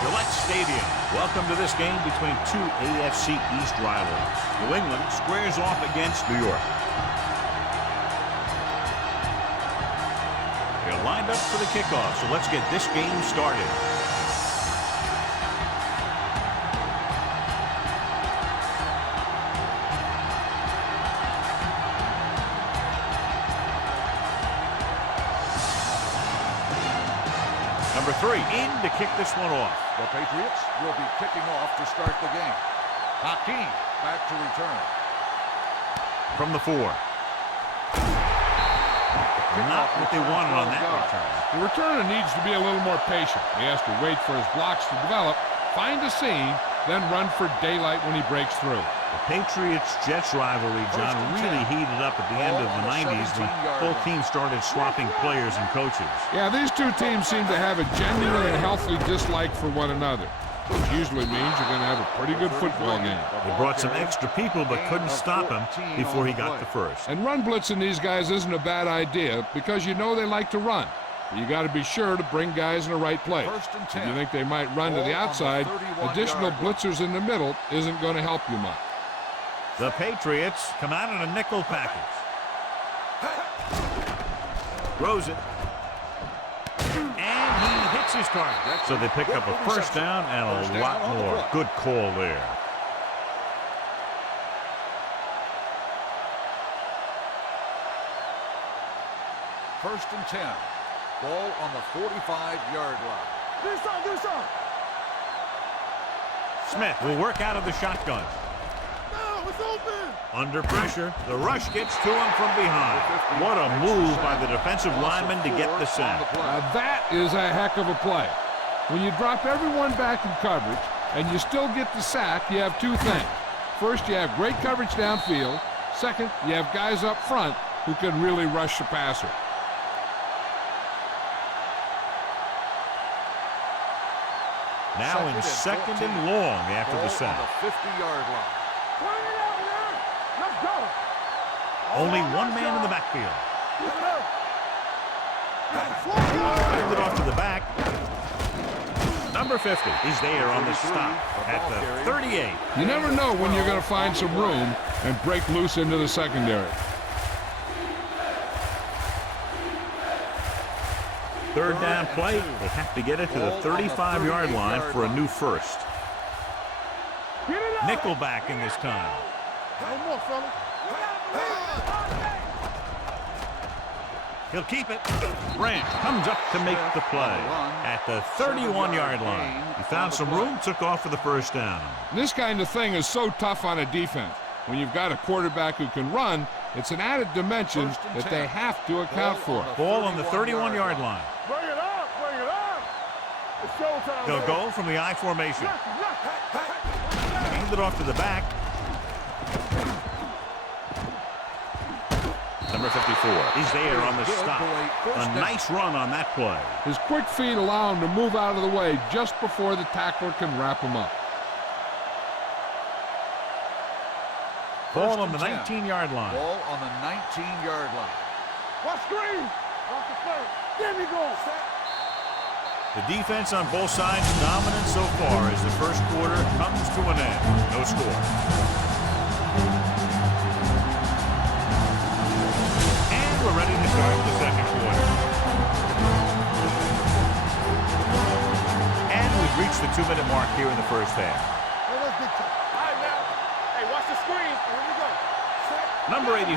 Gillette Stadium. Welcome to this game between two AFC East rivals. New England squares off against New York. They're lined up for the kickoff, so let's get this game started. Number 3 in to kick this one off. The Patriots will be kicking off to start the game. Hakeem back to return. From the 4. Not what they wanted on that return. The returner needs to be a little more patient. He has to wait for his blocks to develop, find a seam, then run for daylight when he breaks through. The Patriots-Jets rivalry, John, really heated up at the end of the 90s when both teams started swapping players and coaches. Yeah, these two teams seem to have a genuine and healthy dislike for one another, which usually means you're going to have a pretty good football game. They brought some extra people but couldn't stop him before he got the first. And run blitzing these guys isn't a bad idea because you know they like to run. You got to be sure to bring guys in the right place. If you think they might run to the outside, additional blitzers in the middle isn't going to help you much. The Patriots come out in a nickel package. Throws it. And he hits his target. So they pick up a first down and a lot more. Good call there. First and 10. Ball on the 45-yard line. Do something. Smith will work out of the shotgun. No, it's open. Under pressure, the rush gets to him from behind. What a move by the defensive lineman to get the sack. Now that is a heck of a play. When you drop everyone back in coverage and you still get the sack, you have two things. First, you have great coverage downfield. Second, you have guys up front who can really rush the passer. Now in second and long after the sack. On the 50-yard line. Bring it out, man. Let's go. Only one man in the backfield. Keep it up. Hand it off to the back. Number 50 is there on the stop at the 38. You never know when you're going to find some room and break loose into the secondary. Third down play. They have to get it to the 35-yard line for a new first. Nickelback in this time. One more, fella. He'll keep it. Grant comes up to make the play at the 31-yard line. He found some room, took off for the first down. This kind of thing is so tough on a defense. When you've got a quarterback who can run, it's an added dimension that they have to account for. Ball on the 31-yard line. Bring it up. It's showtime. They'll go from the I formation. Hand it off to the back. Number 54 is there on the stop. A nice run on that play. His quick feet allow him to move out of the way just before the tackler can wrap him up. Ball on the 19-yard line. Ball on the 19-yard line. Watch screen. Off the first. There we go. The defense on both sides dominant so far as the first quarter comes to an end. No score. And we're ready to start the second quarter. And we've reached the 2-minute mark here in the first half. Hey, let's get to it. All right, now. Hey, watch the screen. Here we go. Number 85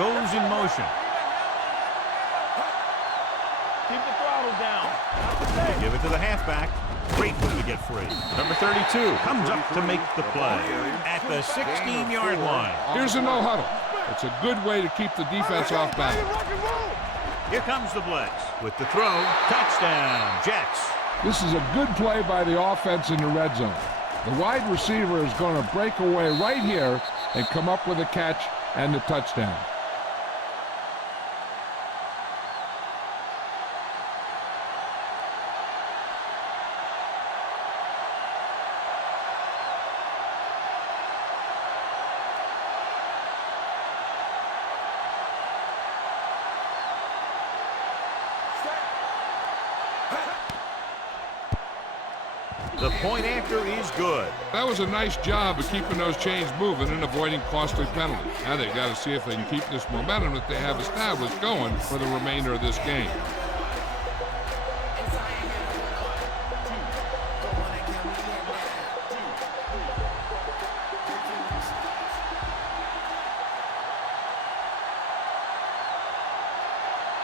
goes in motion. Keep the throttle down. They give it to the halfback. Great move to get free. Number 32 comes up to make the play at the 16-yard line. Here's a no-huddle. It's a good way to keep the defense off balance. Here comes the blitz with the throw. Touchdown, Jets. This is a good play by the offense in the red zone. The wide receiver is going to break away right here and come up with a catch and the touchdown. The point after is good. That was a nice job of keeping those chains moving and avoiding costly penalties. Now they've got to see if they can keep this momentum that they have established going for the remainder of this game.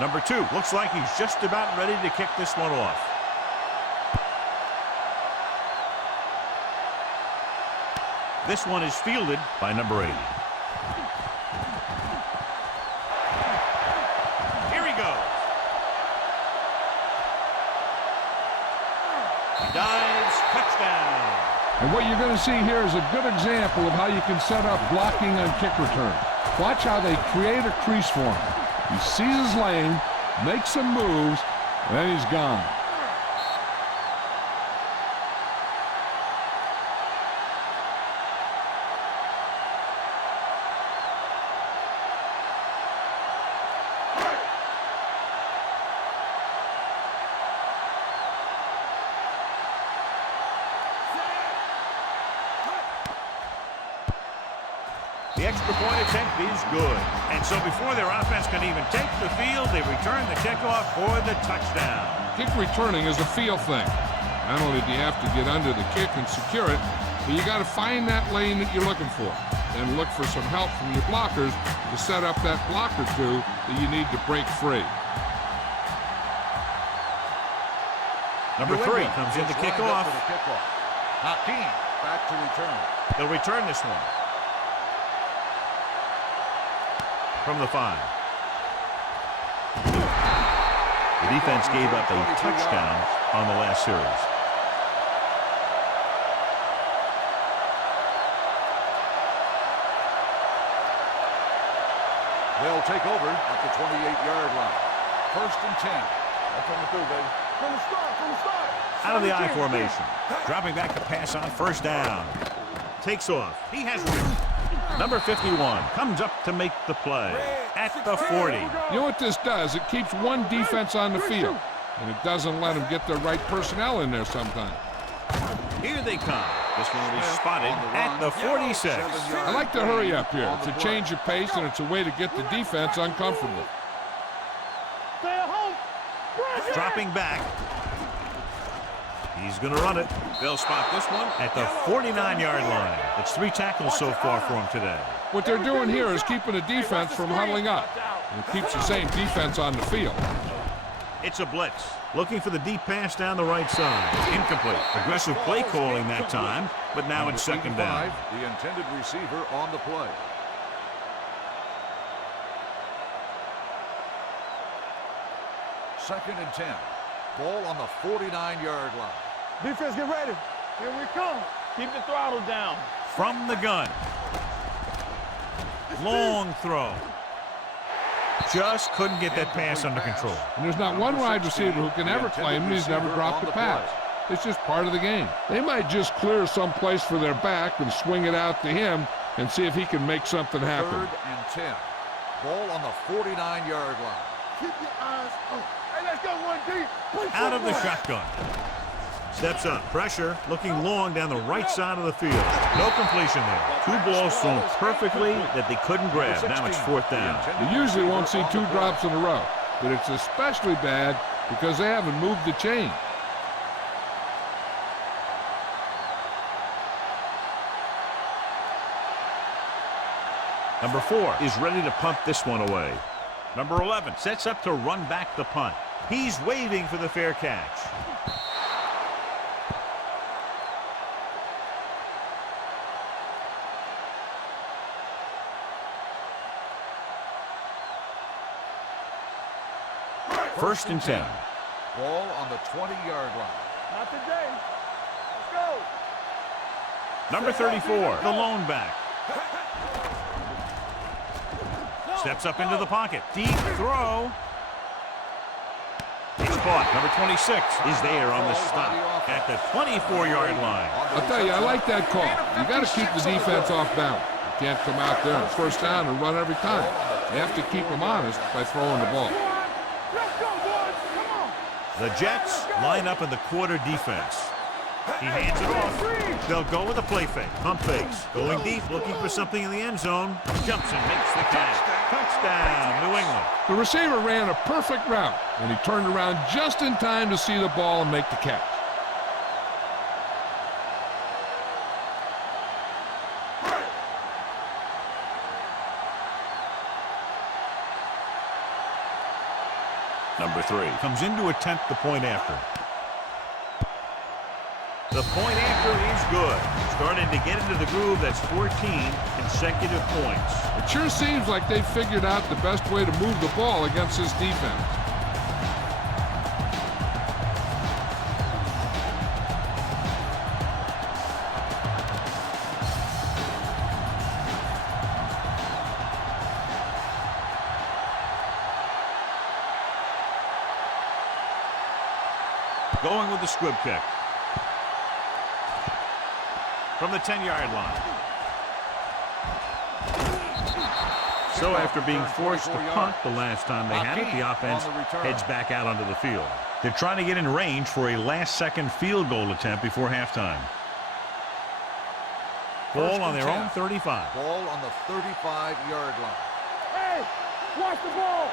Number 2 looks like he's just about ready to kick this one off. This one is fielded by number 80. Here he goes. He dives, touchdown. And what you're going to see here is a good example of how you can set up blocking on kick return. Watch how they create a crease for him. He sees his lane, makes some moves, and then he's gone. The extra point attempt is good. And so before their offense can even take the field, they return the kickoff for the touchdown. Kick returning is a feel thing. Not only do you have to get under the kick and secure it, but you got to find that lane that you're looking for. Then look for some help from your blockers to set up that block or two that you need to break free. Number 3 comes in to kick off. Hakeem back to return. They'll return this one. From the 5. The defense gave up a touchdown on the last series. They'll take over at the 28-yard line. 1st and 10. That's coming through, baby. From the start. Out of the I formation. Dropping back to pass on 1st down. Takes off. He has room. Number 51 comes up to make the play at the 40. You know what this does? It keeps one defense on the field, and it doesn't let them get the right personnel in there sometimes. Here they come. This one will be spotted at the 46. I like to hurry up here. It's a change of pace, and it's a way to get the defense uncomfortable. Stay at home. Dropping back. He's going to run it. They'll spot this one at the 49-yard line. It's 3 tackles so far for him today. What they're doing here is keeping the defense from huddling up. And it keeps the same defense on the field. It's a blitz. Looking for the deep pass down the right side. Incomplete. Aggressive play calling that time, but now it's 2nd down. The intended receiver on the play. Second and 10. Ball on the 49-yard line. Defense, get ready. Here we come. Keep the throttle down. From the gun. Long throw. Just couldn't get that pass under control. And there's not one wide receiver who can ever claim he's never dropped a pass. It's just part of the game. They might just clear some place for their back and swing it out to him and see if he can make something happen. 3rd and 10. Ball on the 49-yard line. Keep your eyes open. Hey, let's go 1 deep. Out of the shotgun. Steps up. Pressure. Looking long down the right side of the field. No completion there. 2 balls thrown perfectly that they couldn't grab. Now it's 4th down. You usually won't see 2 drops in a row, but it's especially bad because they haven't moved the chain. Number 4 is ready to punt this one away. Number 11 sets up to run back the punt. He's waving for the fair catch. First and 10. Ball on the 20-yard line. Not today. Let's go. Number 34, the lone back. Steps up into the pocket. Deep throw. It's caught. Number 26 is there on the stop at the 24-yard line. I'll tell you, I like that call. You got to keep the defense off balance. You can't come out there and 1st down and run every time. You have to keep them honest by throwing the ball. The Jets line up in the quarter defense. He hands it off. They'll go with a play fake. Pump fakes. Going deep, looking for something in the end zone. Jumps and makes the catch. Touchdown, New England. The receiver ran a perfect route, and he turned around just in time to see the ball and make the catch. Number 3 comes in to attempt the point after. The point after is good. Starting to get into the groove. That's 14 consecutive points. It sure seems like they figured out the best way to move the ball against this defense. Going with the squib kick. From the 10-yard line. So after being forced to punt the last time they had it, the offense heads back out onto the field. They're trying to get in range for a last-second field goal attempt before halftime. Ball on their own 35. Ball on the 35-yard line. Hey, watch the ball.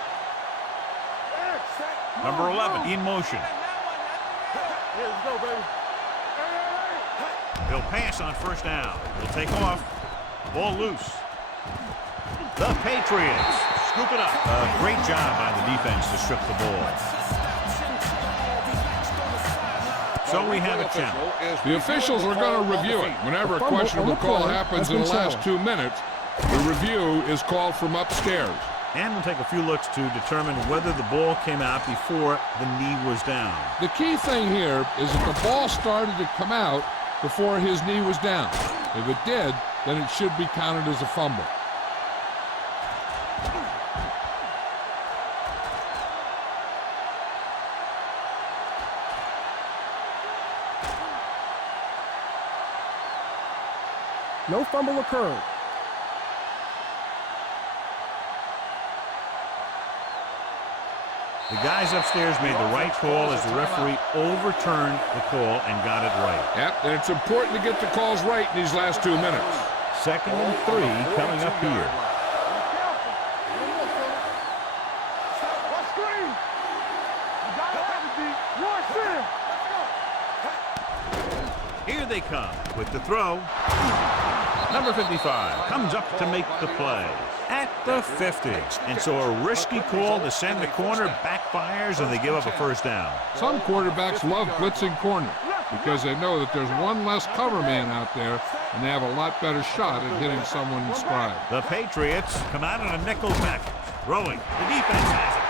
Number 11 in motion. Here we go, baby. He'll pass on first down. He'll take off. Ball loose. The Patriots scoop it up. A great job by the defense to strip the ball. So we have a challenge. The officials are going to review it. Whenever a questionable call happens in the last 2 minutes, the review is called from upstairs. And we'll take a few looks to determine whether the ball came out before the knee was down. The key thing here is that the ball started to come out before his knee was down. If it did, then it should be counted as a fumble. No fumble occurred. The guys upstairs made the right call as the referee overturned the call and got it right. Yep, and it's important to get the calls right in these last 2 minutes. 2nd and 3 coming up here. What screen? You got to have it, D. Watch in. Here they come with the throw. Number 55 comes up to make the play at the 50. And so a risky call to send the corner backfires and they give up a first down. Some quarterbacks love blitzing corner because they know that there's one less cover man out there and they have a lot better shot at hitting someone in stride. The Patriots come out in a nickel package. Throwing. The defense has it.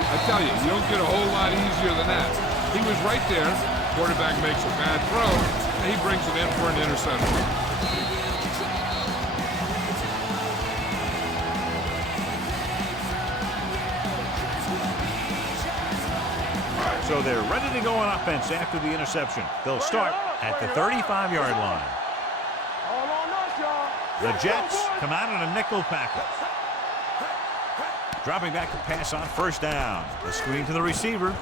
I tell you don't get a whole lot easier than that. He was right there. Quarterback makes a bad throw, and he brings it in for an interception. So they're ready to go on offense after the interception. They'll start at the 35-yard line. All on us, y'all. The Jets come out in a nickel package. Dropping back to pass on first down. The screen to the receiver.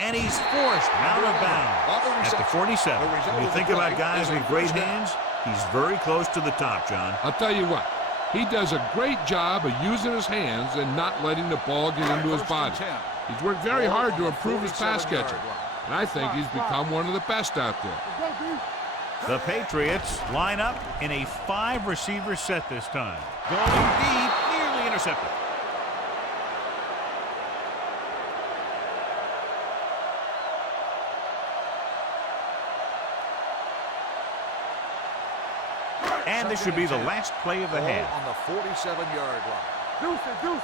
And he's forced out of bounds at the 47. When you think about guys with great hands, he's very close to the top, John. I'll tell you what. He does a great job of using his hands and not letting the ball get into his body. He's worked very hard to improve his pass catching, and I think he's become one of the best out there. The Patriots line up in a 5-receiver set this time. Going deep, nearly intercepted. And this should be the last play of the half. On the 47-yard line. Deuces.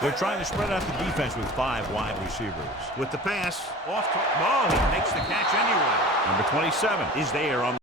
They're trying to spread out the defense with 5 wide receivers. With the pass, off to... Oh, he makes the catch anyway. Number 27 is there on